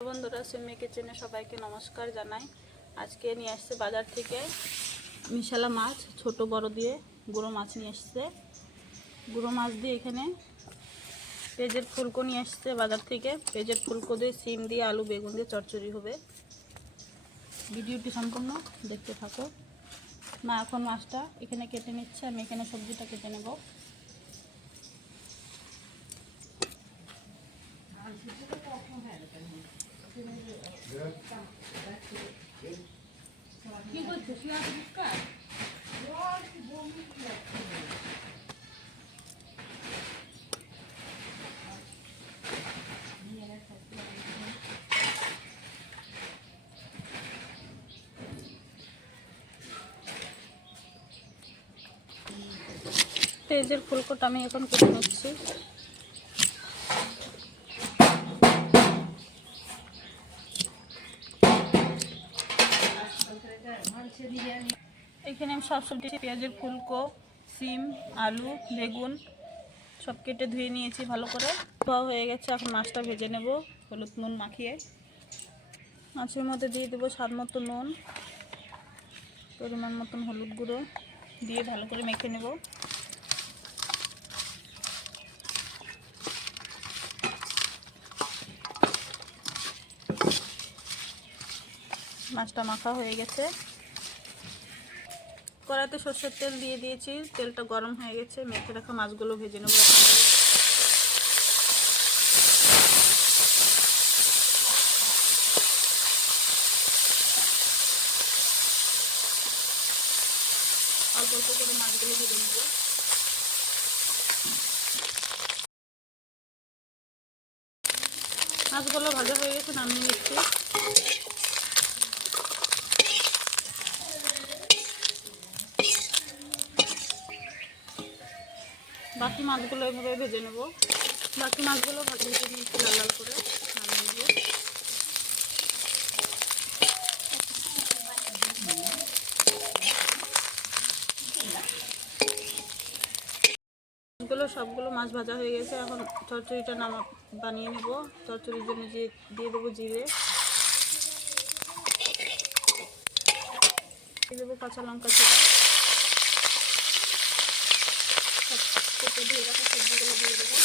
বন্ধুরা, সিমি কিচেনে সবাইকে নমস্কার জানাই। আজকে নিয়ে আসছে বাজার থেকে মিশালা মাছ, ছোট বড় দিয়ে গুঁড়ো মাছ নিয়ে আসছে। গুঁড়ো মাছ দিয়ে এখানে পেঁজের ফুলকো নিয়ে আসছে বাজার থেকে। পেঁজের ফুলকো দিয়ে সিম দিয়ে আলু, বেগুন দিয়ে চচ্চড়ি হবে। ভিডিওটি সম্পূর্ণ দেখতে থাকো। মা এখন মাছটা এখানে কেটে নিচ্ছে, আমি এখানে সবজিটা কেটে নেব। পেঁয়াজের ফুলকোটা আমি এখন কেটে নিচ্ছি। এখানে আমি সব সবজি, পেঁয়াজের ফুলকো, সিম, আলু, বেগুন সব কেটে ধুয়ে নিয়েছি ভালো করে। ধোয়া হয়ে গেছে, এখন মাছটা ভেজে নেব, হলুদ নুন মাখিয়ে। মাছের মধ্যে দিয়ে দেবো স্বাদ মতো নুন, পরিমাণ মতন হলুদ গুঁড়ো দিয়ে ভালো করে মেখে নেব। মাছটা মাখা হয়ে গেছে। কড়াইতে সর্ষের তেল দিয়ে দিয়েছি। তেলটা গরম হয়ে গেছে, মেখে রাখা মাছগুলো ভেজে নেব। করে মাছগুলো ভেজে মাছগুলো হয়ে গেছে, নামিয়ে নিচ্ছি। বাকি মাছগুলো এভাবে ভেজে নেব। বাকি মাছগুলো ভাজে নিয়েছি লাল লাল করে মাছগুলো, সবগুলো মাছ ভাজা হয়ে গেছে। এখন চচ্চড়িটা নামা, বানিয়ে নেব। চচ্চড়ির জন্য যে, দিয়ে দেবো জিরে। দিয়ে দেবো কাঁচা লঙ্কা ছেড়ে কেটে সবজিগুলো দিয়ে দেবো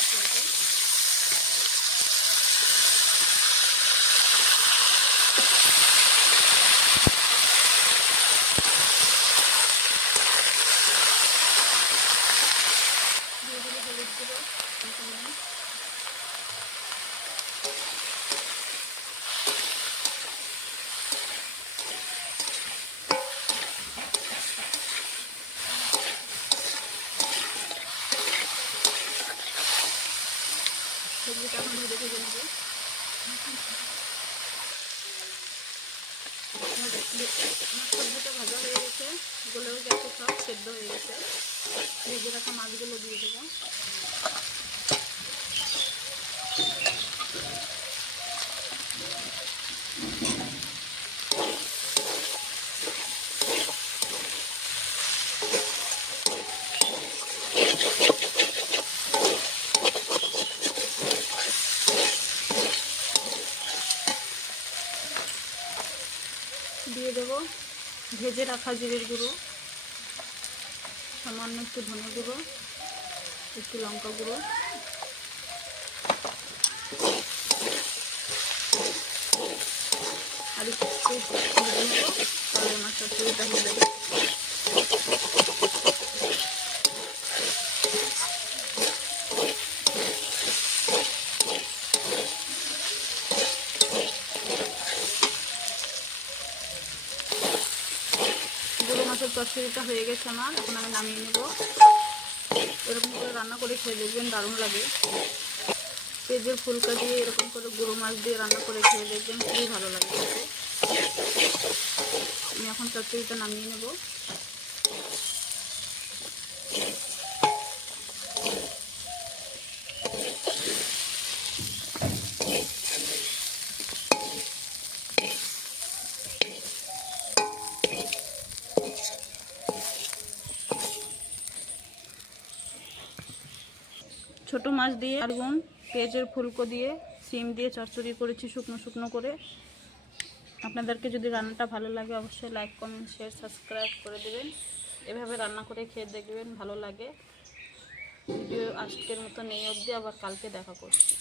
একে একে। দিয়ে দেবো হলুদ গুঁড়ো লঙ্কা নুন। সবজিটা এখন ভেজে ভেজে নেব সবজিটা ভাজা হয়ে গেছে, গলেও গেছে, সব সেদ্ধ হয়ে গেছে। ভেজে রাখা মাছগুলো দিয়ে দেবো দিয়ে দেবো। ভেজে রাখা জিরের গুঁড়ো, সামান্য একটু ধনে গুঁড়ো, একটু লঙ্কা গুঁড়ো। আর একটু আমার চচ্চড়িটা হয়ে যাবে। গুঁড়ো হয়ে গেছে আমার, এখন আমি নামিয়ে নেব। এরকম করে রান্না করে খেয়ে দেখবেন দারুণ লাগে। পেঁয়াজের ফুলকা দিয়ে এরকম করে গুঁড়ো মাছ দিয়ে রান্না করে খেয়ে দেখবেন খুবই ভালো লাগে আমি এখন চচ্চড়িটা নামিয়ে নেব। ছোট মাছ দিয়ে আরগুন পেঁয়াজের ফুলকো দিয়ে, সিম দিয়ে চচ্চড়ি করেছি শুকনো শুকনো করে। আপনাদেরকে যদি রান্নাটা ভালো লাগে অবশ্যই লাইক কমেন্ট শেয়ার সাবস্ক্রাইব করে দেবেন। এভাবে রান্না করে খেয়ে দেখবেন ভালো লাগে। ভিডিও আজকের মতো নেই অবধি, আবার কালকে দেখা করছি।